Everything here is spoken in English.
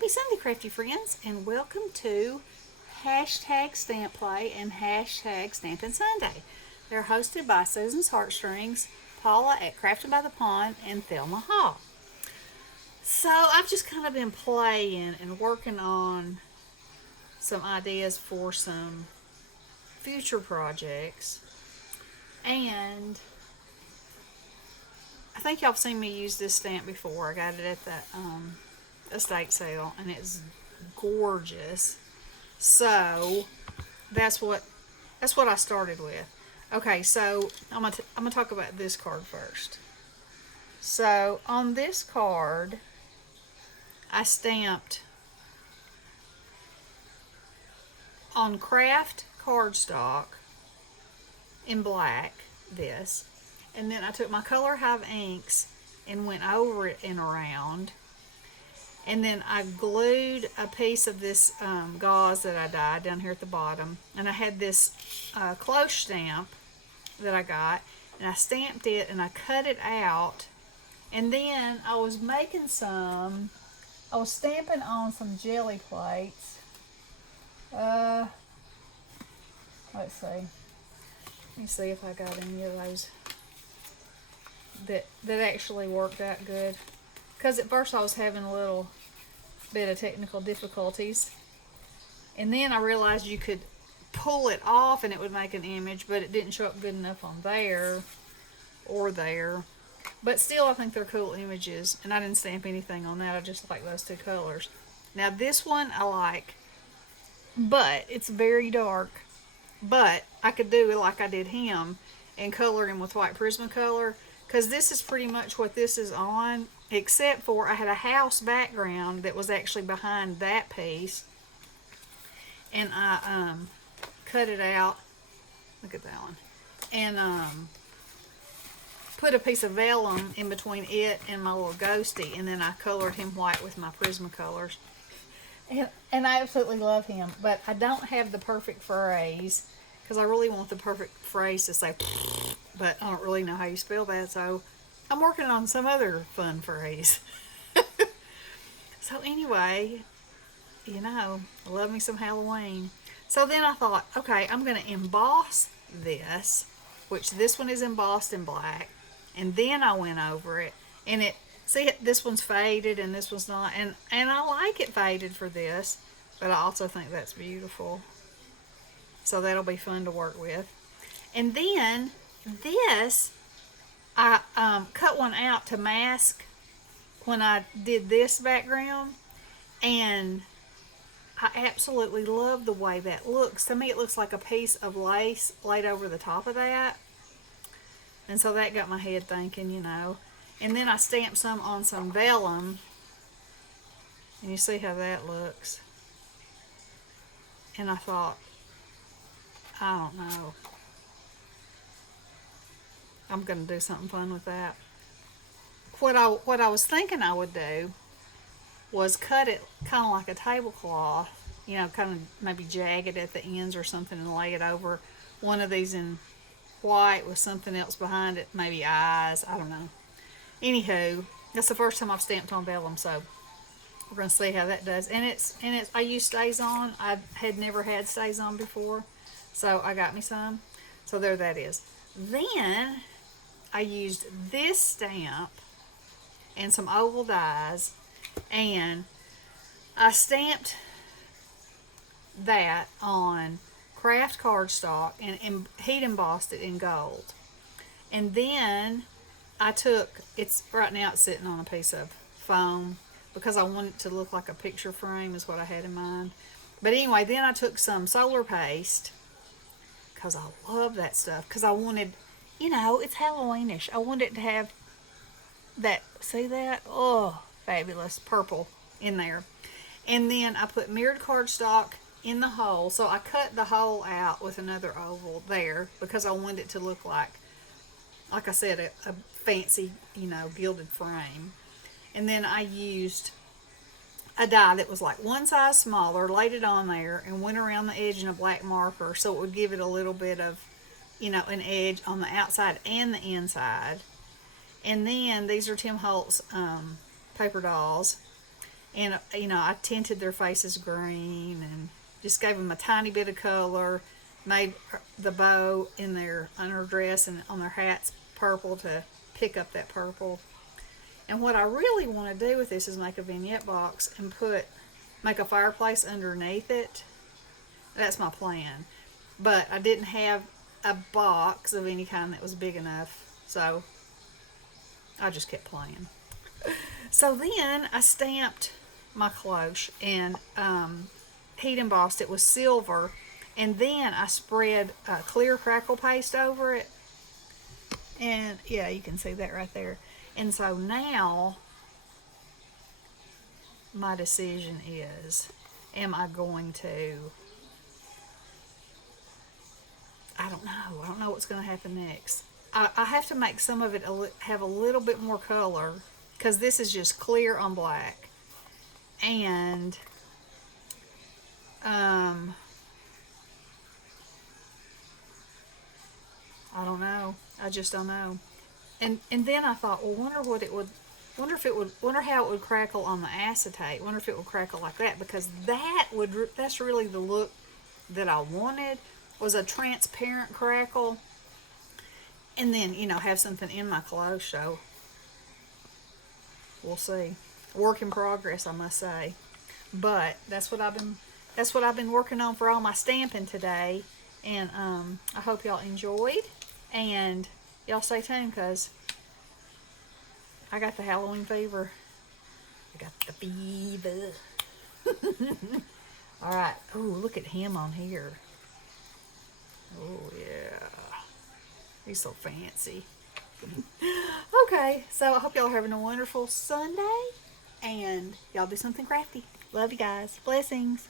Happy Sunday, Crafty Friends, and welcome to hashtag Stamp Play and hashtag Stampin' Sunday. They're hosted by Susan's Heartstrings, Paula at Crafting by the Pond, and Thelma Hall. So I've just kind of been playing and working on some ideas for some future projects, and I think y'all have seen me use this stamp before. I got it at the estate sale, and it's gorgeous. So that's what I started with. Okay, so I'm gonna talk about this card first. So on this card, I stamped on craft cardstock in black this, and then I took my Color Hive inks and went over it and around, and then I glued a piece of this gauze that I dyed down here at the bottom, and I had this close stamp that I got, and I stamped it and I cut it out, and then I was stamping on some jelly plates. Let's see. Let me see if I got any of those that actually worked out good. Because at first I was having a little bit of technical difficulties. And then I realized you could pull it off and it would make an image, but it didn't show up good enough on there or there. But still, I think they're cool images. And I didn't stamp anything on that. I just like those two colors. Now this one I like, but it's very dark. But I could do it like I did him and color him with white Prismacolor, because this is pretty much what this is on, except for I had a house background that was actually behind that piece, and I cut it out. Look at that one. And put a piece of vellum in between it and my little ghosty, and then I colored him white with my Prismacolors. And I absolutely love him, but I don't have the perfect phrase, because I really want the perfect phrase to say, but I don't really know how you spell that, so I'm working on some other fun phrase. So anyway, I love me some Halloween. So then I thought, okay, I'm going to emboss this, which this one is embossed in black, and then I went over it, and this one's faded and this one's not, and I like it faded for this, but I also think that's beautiful. So that'll be fun to work with. And then this, I cut one out to mask when I did this background, and I absolutely love the way that looks. To me, it looks like a piece of lace laid over the top of that. And so that got my head thinking, And then I stamped some on some vellum, and you see how that looks. And I thought, I don't know, I'm going to do something fun with that. What I was thinking I would do was cut it kind of like a tablecloth, kind of maybe jagged at the ends or something, and lay it over one of these in white with something else behind it, maybe eyes, I don't know. Anywho, that's the first time I've stamped on vellum, so we're going to see how that does. And I use Stays-On. I had never had Stays-On before, so I got me some. So there that is. Then I used this stamp and some oval dies, and I stamped that on craft cardstock and heat embossed it in gold. And then right now it's sitting on a piece of foam, because I want it to look like a picture frame is what I had in mind. But anyway, then I took some solar paste, because I love that stuff, because I wanted, it's Halloweenish. I wanted it to have that, see that? Oh, fabulous purple in there. And then I put mirrored cardstock in the hole. So I cut the hole out with another oval there, because I wanted it to look like I said, a fancy, gilded frame. And then I used a die that was like one size smaller, laid it on there, and went around the edge in a black marker, so it would give it a little bit of, an edge on the outside and the inside. And then these are Tim Holtz paper dolls, And, you know, I tinted their faces green and just gave them a tiny bit of color. Made the bow in their underdress and on their hats purple to pick up that purple. And what I really want to do with this is make a vignette box and make a fireplace underneath it. That's my plan. But I didn't have a box of any kind that was big enough, so I just kept playing. So then I stamped my cloche and heat embossed it with silver, and then I spread clear crackle paste over it. And yeah, you can see that right there. And so now my decision is, am I going to, I don't know. I don't know what's going to happen next. I have to make some of it have a little bit more color because this is just clear on black. And I don't know. I just don't know. And then I thought, well, wonder how it would crackle on the acetate. Wonder if it would crackle like that, because that's really the look that I wanted, was a transparent crackle. And then, you know, have something in my clothes show. We'll see. Work in progress, I must say. But that's what I've been working on for all my stamping today. And I hope y'all enjoyed. And y'all stay tuned, because I got the Halloween fever. I got the fever. All right. Oh, look at him on here. Oh, yeah. He's so fancy. Okay, so I hope y'all are having a wonderful Sunday. And y'all do something crafty. Love you guys. Blessings.